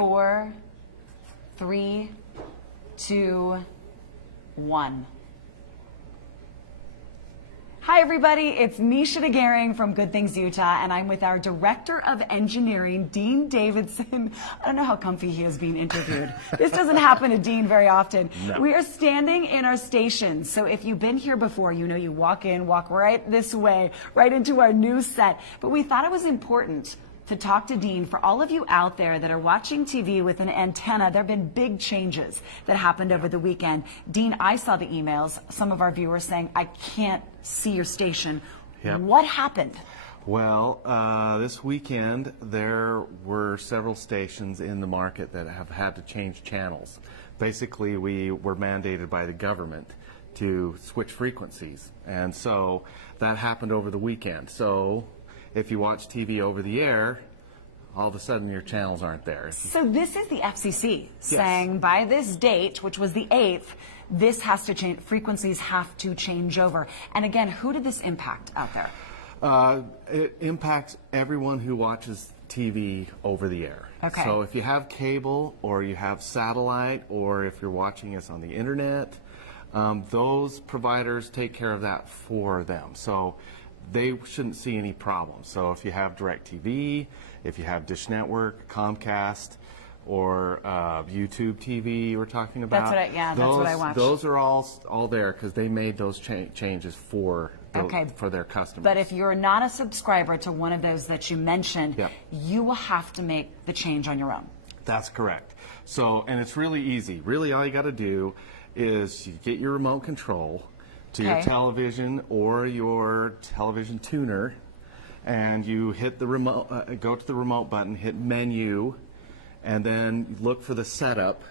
4, 3, 2, 1. Hi everybody, it's Misha DeGaring from Good Things Utah, and I'm with our Director of Engineering, Dean Davidson. I don't know how comfy he is being interviewed. This doesn't happen to Dean very often. No. We are standing in our station, so if you've been here before, you know you walk in, walk right this way, right into our new set. But we thought it was important to talk to Dean. For all of you out there that are watching TV with an antenna, there have been big changes that happened over the weekend. Dean, I saw the emails, some of our viewers saying, I can't see your station. Yep. What happened? Well, this weekend there were several stations in the market that have had to change channels. Basically, we were mandated by the government to switch frequencies, and so that happened over the weekend. So if you watch TV over the air, all of a sudden your channels aren't there. So this is the FCC saying by this date, which was the 8th, this has to change, frequencies have to change over. And again, who did this impact out there? It impacts everyone who watches TV over the air. Okay. So if you have cable or you have satellite or if you're watching us on the internet, those providers take care of that for them. So they shouldn't see any problems. So if you have DirecTV, if you have Dish Network, Comcast, or YouTube TV we're talking about. That's what I watch. Those are all there because they made those changes for their customers. But if you're not a subscriber to one of those that you mentioned, you will have to make the change on your own. That's correct. So, and it's really easy. Really all you got to do is you get your remote control to your television or your television tuner, and you hit the remote, go to the remote button, hit menu, and then look for the setup.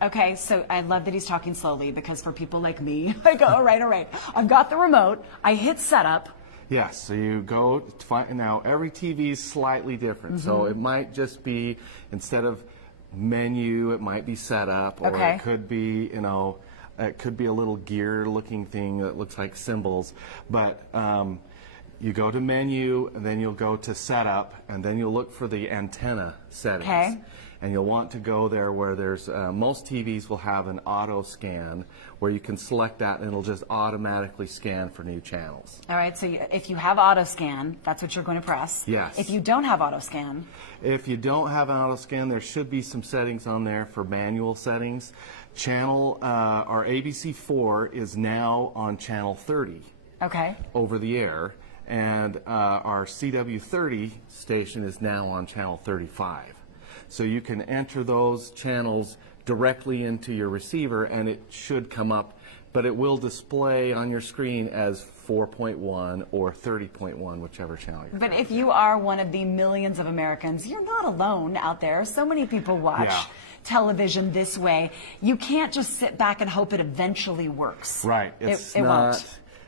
Okay, so I love that he's talking slowly because for people like me, I go, all right, I've got the remote, I hit setup. Yes, so you go to find, now every TV is slightly different, so it might just be, instead of menu, it might be setup, or it could be, you know, it could be a little gear-looking thing that looks like symbols, but you go to menu, and then you'll go to setup, and then you'll look for the antenna settings. Okay. And you'll want to go there where there's, most TVs will have an auto scan, where you can select that, and it'll just automatically scan for new channels. All right, so if you have auto scan, that's what you're going to press. Yes. If you don't have auto scan? If you don't have an auto scan, there should be some settings on there for manual settings. Channel, our ABC4 is now on channel 30 over the air, and our CW30 station is now on channel 35. So you can enter those channels directly into your receiver and it should come up, but it will display on your screen as 4.1 or 30.1, whichever channel you're But if you are one of the millions of Americans, you're not alone out there. So many people watch television this way. You can't just sit back and hope it eventually works. Right. It won't.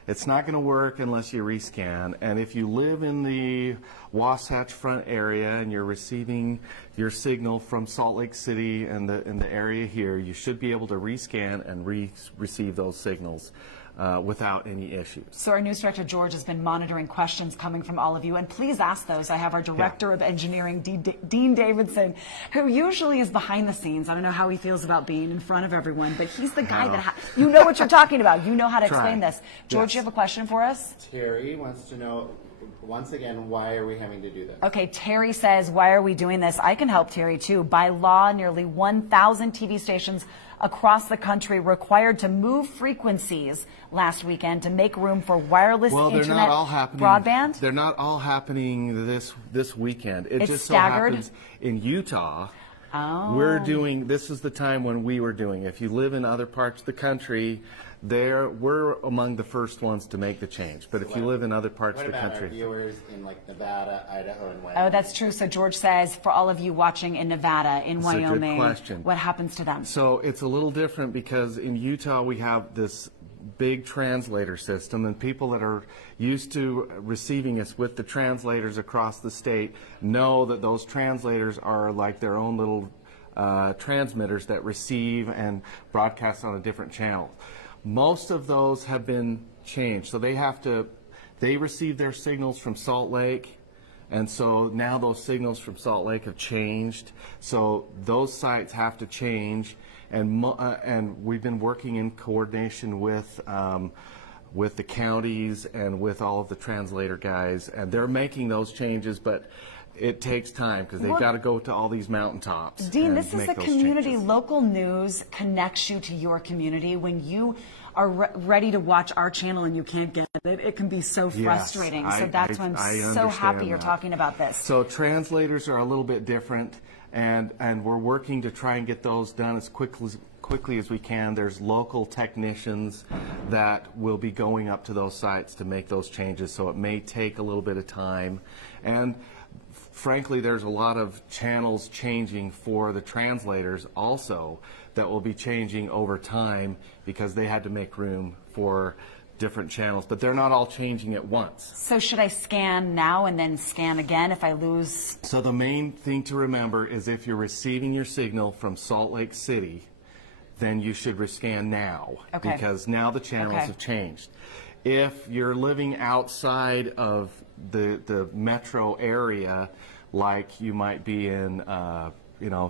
It's not going to work unless you rescan. And if you live in the Wasatch Front area and you're receiving your signal from Salt Lake City and the area here, you should be able to rescan and receive those signals without any issues. So our news director, George, has been monitoring questions coming from all of you, and please ask those. I have our Director of Engineering, Dean Davidson, who usually is behind the scenes. I don't know how he feels about being in front of everyone, but he's the guy that, you know what you're talking about. You know how to explain this. George, you have a question for us? Terry wants to know, once again, why are we having to do this? Okay, Terry says, why are we doing this? I can help Terry, too. By law, nearly 1,000 TV stations across the country required to move frequencies last weekend to make room for wireless internet broadband. They're not all happening this weekend. It just staggered. so happens in Utah. We're doing, this is the time when we were doing. If you live in other parts of the country, we're among the first ones to make the change. But if you live in other parts of the country, what about our viewers in like Nevada, Idaho, and Wyoming? Oh, that's true. So George says, for all of you watching in Nevada, in Wyoming, a good question. What happens to them? So it's a little different because in Utah we have this big translator system, and people that are used to receiving us with the translators across the state know that those translators are like their own little transmitters that receive and broadcast on a different channel. Most of those have been changed, so they receive their signals from Salt Lake, And so now those signals from Salt Lake have changed. So those sites have to change. And we've been working in coordination with the counties and with all of the translator guys, and they're making those changes, but it takes time because they've got to go to all these mountaintops. Dean, this is a community. Local news connects you to your community. When you are ready to watch our channel and you can't get it, it can be so frustrating. Yes, so that's why I'm so happy you're talking about this. So translators are a little bit different, and we're working to try and get those done as quickly as we can. There's local technicians that will be going up to those sites to make those changes, so it may take a little bit of time. And frankly, there's a lot of channels changing for the translators also that will be changing over time because they had to make room for different channels, but they're not all changing at once. So should I scan now and then scan again if I lose? So the main thing to remember is if you're receiving your signal from Salt Lake City, then you should rescan now, because now the channels have changed. If you're living outside of the metro area, like you might be in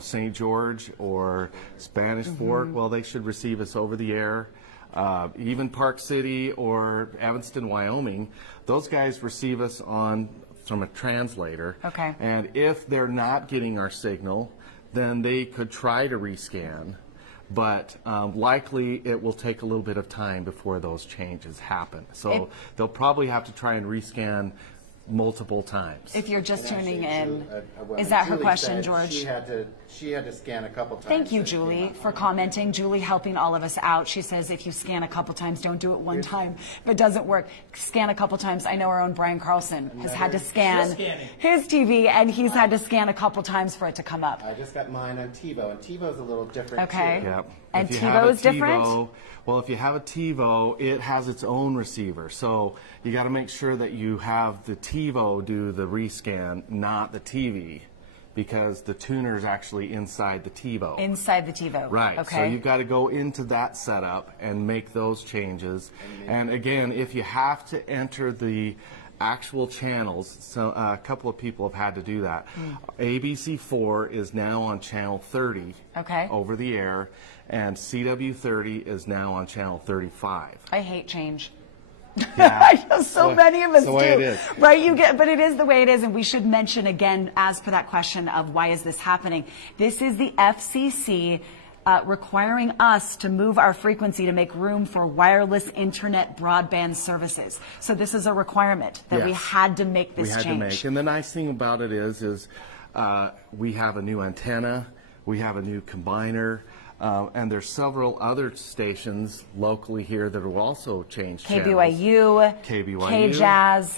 St. George or Spanish Fork, well, they should receive us over the air. Even Park City or Evanston, Wyoming, those guys receive us from a translator. And if they're not getting our signal, then they could try to rescan. But likely it will take a little bit of time before those changes happen. So they'll probably have to try and rescan multiple times. If you're just tuning in, is that her question, George? She had to scan a couple times. Thank you, Julie, for commenting. Julie helping all of us out. She says if you scan a couple times, don't do it one time. If it doesn't work, scan a couple times. I know our own Brian Carlson has had to scan his TV, and he's had to scan a couple times for it to come up. I just got mine on TiVo, and TiVo's a little different too. Yep. And TiVo is different? Well, if you have a TiVo, it has its own receiver. So you got to make sure that you have the TiVo do the rescan, not the TV, because the tuner is actually inside the TiVo. Inside the TiVo. Right. Okay. So you've got to go into that setup and make those changes. And again, if you have to enter the actual channels, so a couple of people have had to do that. ABC4 is now on channel 30 over the air, and CW30 is now on channel 35. I hate change. Yeah. I know so many of us do. It is. Right, but it is the way it is, and we should mention again, as per that question of why is this happening, this is the FCC requiring us to move our frequency to make room for wireless internet broadband services. So this is a requirement that we had to make this change. We had to make. And the nice thing about it is we have a new antenna, we have a new combiner, and there's several other stations locally here that will also change KBYU, KJazz,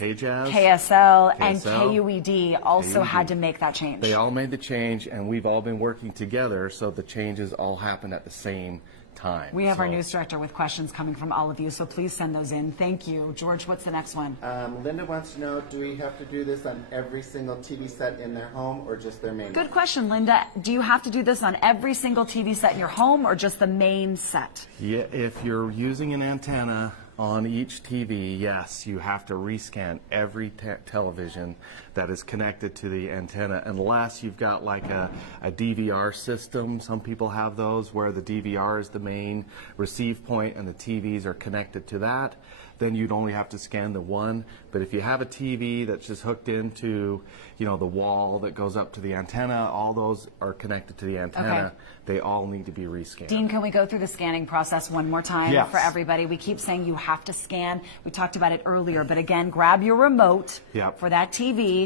KSL, and KUED also had to make that change. They all made the change, and we've all been working together, so the changes all happen at the same time. We have our news director with questions coming from all of you, so please send those in. Thank you. George, what's the next one? Linda wants to know, do we have to do this on every single TV set in their home or just their main Good question, Linda. Do you have to do this on every single TV set in your home or just the main set? Yeah, if you're using an antenna on each TV, yes, you have to rescan every television that is connected to the antenna, unless you've got like a DVR system. Some people have those where the DVR is the main receive point and the TVs are connected to that. Then you'd only have to scan the one. But if you have a TV that's just hooked into, the wall that goes up to the antenna, all those are connected to the antenna. They all need to be rescanned. Dean, can we go through the scanning process one more time for everybody? We keep saying you have to scan. We talked about it earlier, but again, grab your remote for that TV.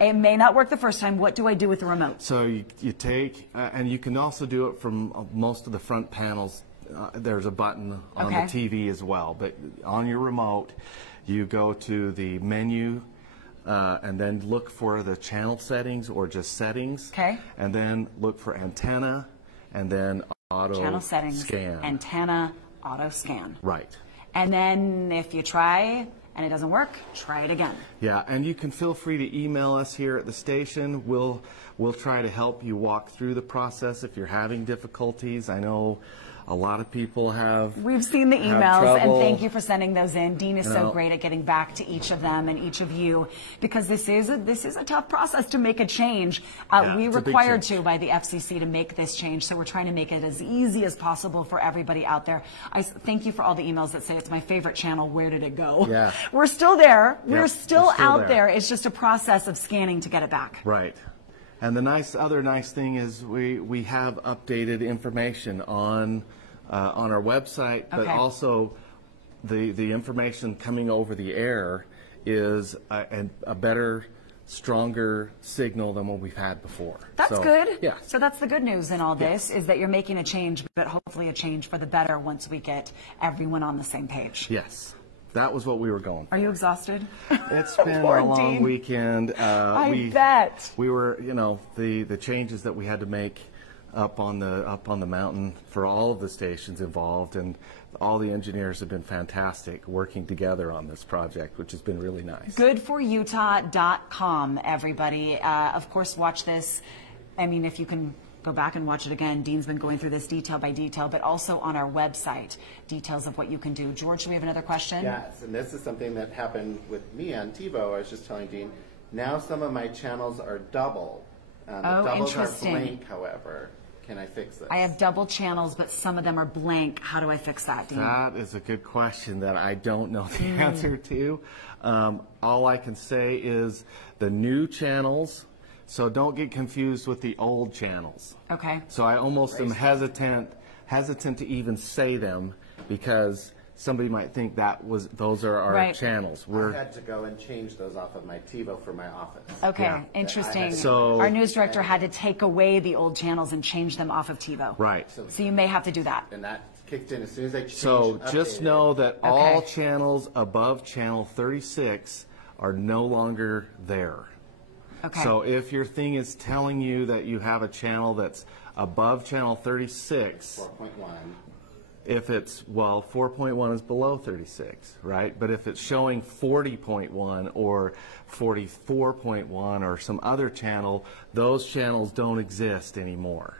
It may not work the first time. What do I do with the remote? So you take, and you can also do it from most of the front panels. There's a button on the TV as well, but on your remote, you go to the menu and then look for the channel settings or just settings. And then look for antenna and then auto channel settings, scan. Antenna, auto scan. Right. And then if you try and it doesn't work, try it again. Yeah, and you can feel free to email us here at the station. We'll try to help you walk through the process if you're having difficulties. I know a lot of people have. We've seen the emails, and trouble. thank you for sending those in. Dean is so great at getting back to each of them and each of you, because this is a tough process to make a change. We required to by the FCC to make this change, so we're trying to make it as easy as possible for everybody out there. I thank you for all the emails that say it's my favorite channel. Where did it go? Yeah. We're still there. We're still out there. It's just a process of scanning to get it back. Right. And the other nice thing is we have updated information on our website, but also the information coming over the air is a better, stronger signal than what we've had before. That's good. Yeah. So that's the good news in all this, is that you're making a change, but hopefully a change for the better once we get everyone on the same page. Yes. That was what we were going for. Are you exhausted? It's been a long weekend. I bet. We were, the changes that we had to make up on the mountain for all of the stations involved, and all the engineers have been fantastic working together on this project, which has been really nice. Goodforutah.com, everybody. Of course, watch this. I mean, if you can go back and watch it again. Dean's been going through this detail by detail, but also on our website, details of what you can do. George, do we have another question? Yes, and this is something that happened with me on TiVo. I was just telling Dean, now some of my channels are double. The doubles are blank, however. Can I fix this? I have double channels, but some of them are blank. How do I fix that, Dean? That is a good question that I don't know the answer to. All I can say is the new channels, so don't get confused with the old channels. Okay. So I almost am hesitant to even say them, because somebody might think those are our channels. I had to go and change those off of my TiVo for my office. Okay, interesting. So our news director had to take away the old channels and change them off of TiVo. Right. So you may have to do that. And that kicked in as soon as I changed. So just know that all channels above channel 36 are no longer there. Okay. So if your thing is telling you that you have a channel that's above channel 36, 4.1. if it's, 4.1 is below 36, right? But if it's showing 40.1 or 44.1 or some other channel, those channels don't exist anymore.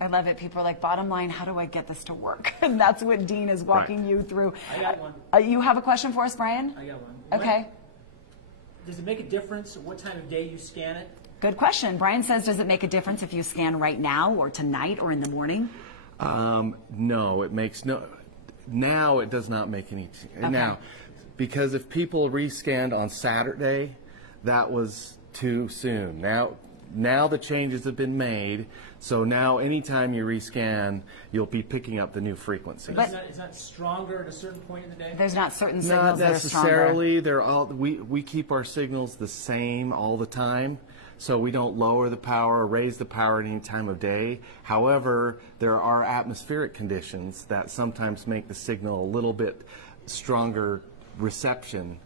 I love it. People are like, bottom line, how do I get this to work? And that's what Dean is walking you through. I got one. You have a question for us, Brian? I got one. Okay. Does it make a difference what time of day you scan it? Good question. Brian says, does it make a difference if you scan right now or tonight or in the morning? No, it makes now it does not make any now, because if people rescanned on Saturday, that was too soon. Now the changes have been made, so now anytime you rescan, you'll be picking up the new frequency. But it's not stronger at a certain point in the day? There's not certain signals that are stronger. Not necessarily. They're all, we keep our signals the same all the time. So we don't lower the power or raise the power at any time of day. However, there are atmospheric conditions that sometimes make the signal a little bit stronger reception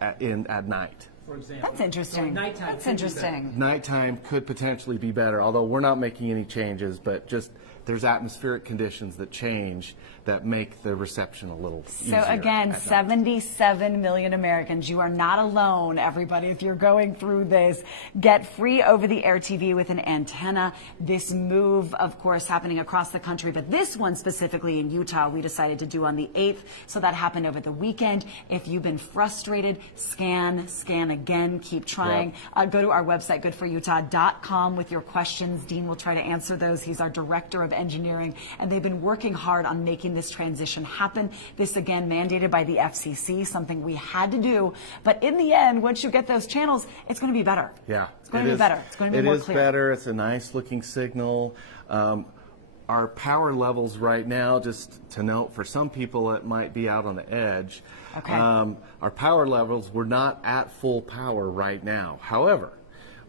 at night. For example. That's interesting. So nighttime That's interesting. Nighttime could potentially be better, although we're not making any changes, but just there's atmospheric conditions that change that make the reception a little easier. So again, 77 million Americans. You are not alone, everybody. If you're going through this, get free over-the-air TV with an antenna. This move, of course, happening across the country, but this one specifically in Utah, we decided to do on the 8th. So that happened over the weekend. If you've been frustrated, scan again, keep trying. Go to our website, goodforutah.com, with your questions. Dean will try to answer those. He's our director of engineering, and they've been working hard on making this transition happen. This, again, mandated by the FCC, something we had to do. But in the end, once you get those channels, it's going to be better. Yeah. It's going to be better. It's going to be more clear. It is better. It's a nice-looking signal. Our power levels right now, just to note, for some people it might be out on the edge. Okay. Our power levels, we're not at full power right now. However,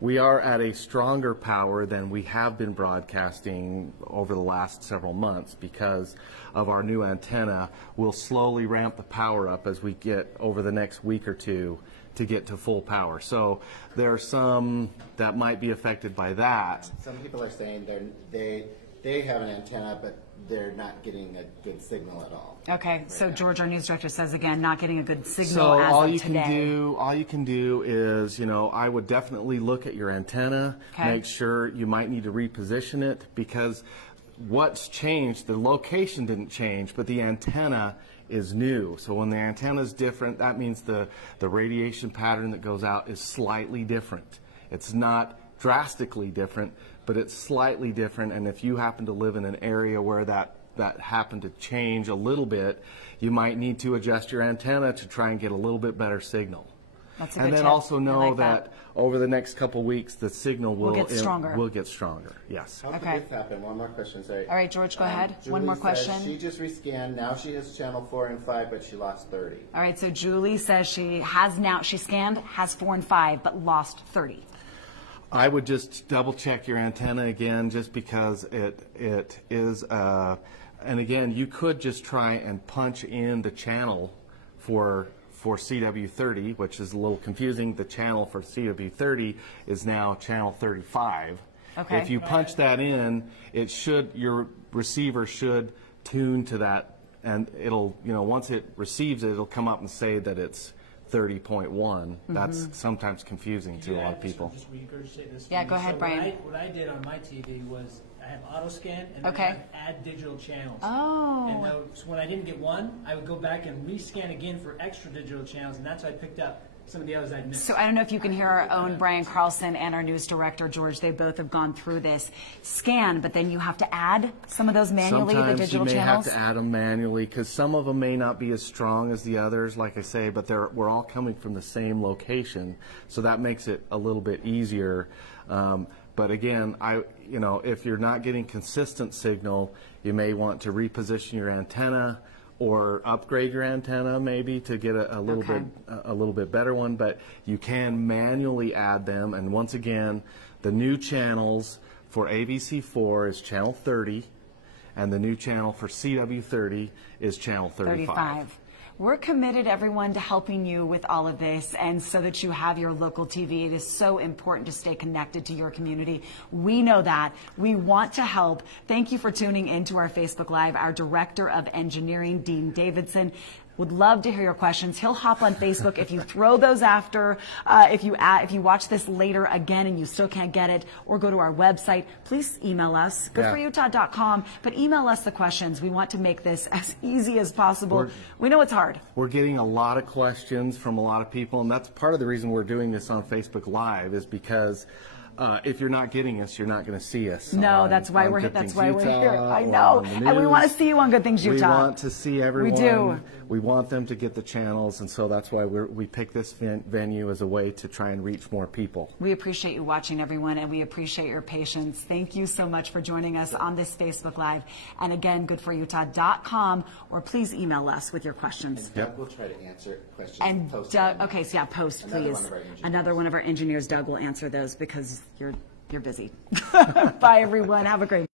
we are at a stronger power than we have been broadcasting over the last several months because of our new antenna. We'll slowly ramp the power up as we get over the next week or two to get to full power. So there are some that might be affected by that. Some people are saying they they have an antenna, but they're not getting a good signal at all. Okay, so George, our news director, says again, not getting a good signal so as all of you today. all you can do is, I would definitely look at your antenna, make sure you might need to reposition it, because what's changed, the location didn't change, but the antenna is new. So when the antenna is different, that means the radiation pattern that goes out is slightly different. It's not drastically different, but it's slightly different. And if you happen to live in an area where that happened to change a little bit, you might need to adjust your antenna to try and get a little bit better signal. That's a good and then tip. also know like that over the next couple weeks, the signal will get stronger. Will get stronger. Yes. How could this happen? One more question, sorry. All right, George, go ahead. Julie One more says question. She just rescanned. Now she has channel 4 and 5, but she lost 30. All right, so Julie says she scanned, has 4 and 5, but lost 30. I would just double check your antenna again, just because it is, and again, you could just try and punch in the channel for CW30, which is a little confusing. The channel for CW30 is now channel 35. Okay. If you punch that in, your receiver should tune to that, and it'll, once it receives it, it'll come up and say that it's 30.1. That's sometimes confusing to a lot of people. Just regurgitate this. Yeah, go ahead, Brian. What I did on my TV was I have auto scan and then I have add digital channels. Oh. And so when I didn't get one, I would go back and rescan again for extra digital channels, and that's how I picked up some of the others I'd missed. So I don't know if you can hear our own Brian Carlson and our news director, George. They both have gone through this. Scan, but then you have to add some of those manually, the digital channels? Sometimes you may have to add them manually, because some of them may not be as strong as the others, like I say, but we're all coming from the same location, so that makes it a little bit easier. But again, if you're not getting consistent signal, you may want to reposition your antenna, or upgrade your antenna maybe to get a little bit better one. But you can manually add them, and once again, the new channels for ABC4 is channel 30, and the new channel for CW30 is channel 35. We're committed, everyone, to helping you with all of this, and so that you have your local TV. It is so important to stay connected to your community. We know that. We want to help. Thank you for tuning into our Facebook Live. Our Director of Engineering, Dean Davidson, would love to hear your questions. He'll hop on Facebook if you throw those after, if you watch this later again and you still can't get it, or go to our website. Please email us, goodforutah.com, but email us the questions. We want to make this as easy as possible. We know it's hard. We're getting a lot of questions from a lot of people, and that's part of the reason we're doing this on Facebook Live, is because if you're not getting us, you're not going to see us. No, that's why we're here. I know, and we want to see you on Good Things Utah. We want to see everyone. We do. We want them to get the channels, and so that's why we pick this venue as a way to try and reach more people. We appreciate you watching, everyone, and we appreciate your patience. Thank you so much for joining us on this Facebook Live. And again, goodforutah.com, or please email us with your questions. And Doug will try to answer questions. And Doug, okay, so yeah, post, please. Another one of our engineers, Doug, will answer those because you're busy. Bye, everyone. Have a great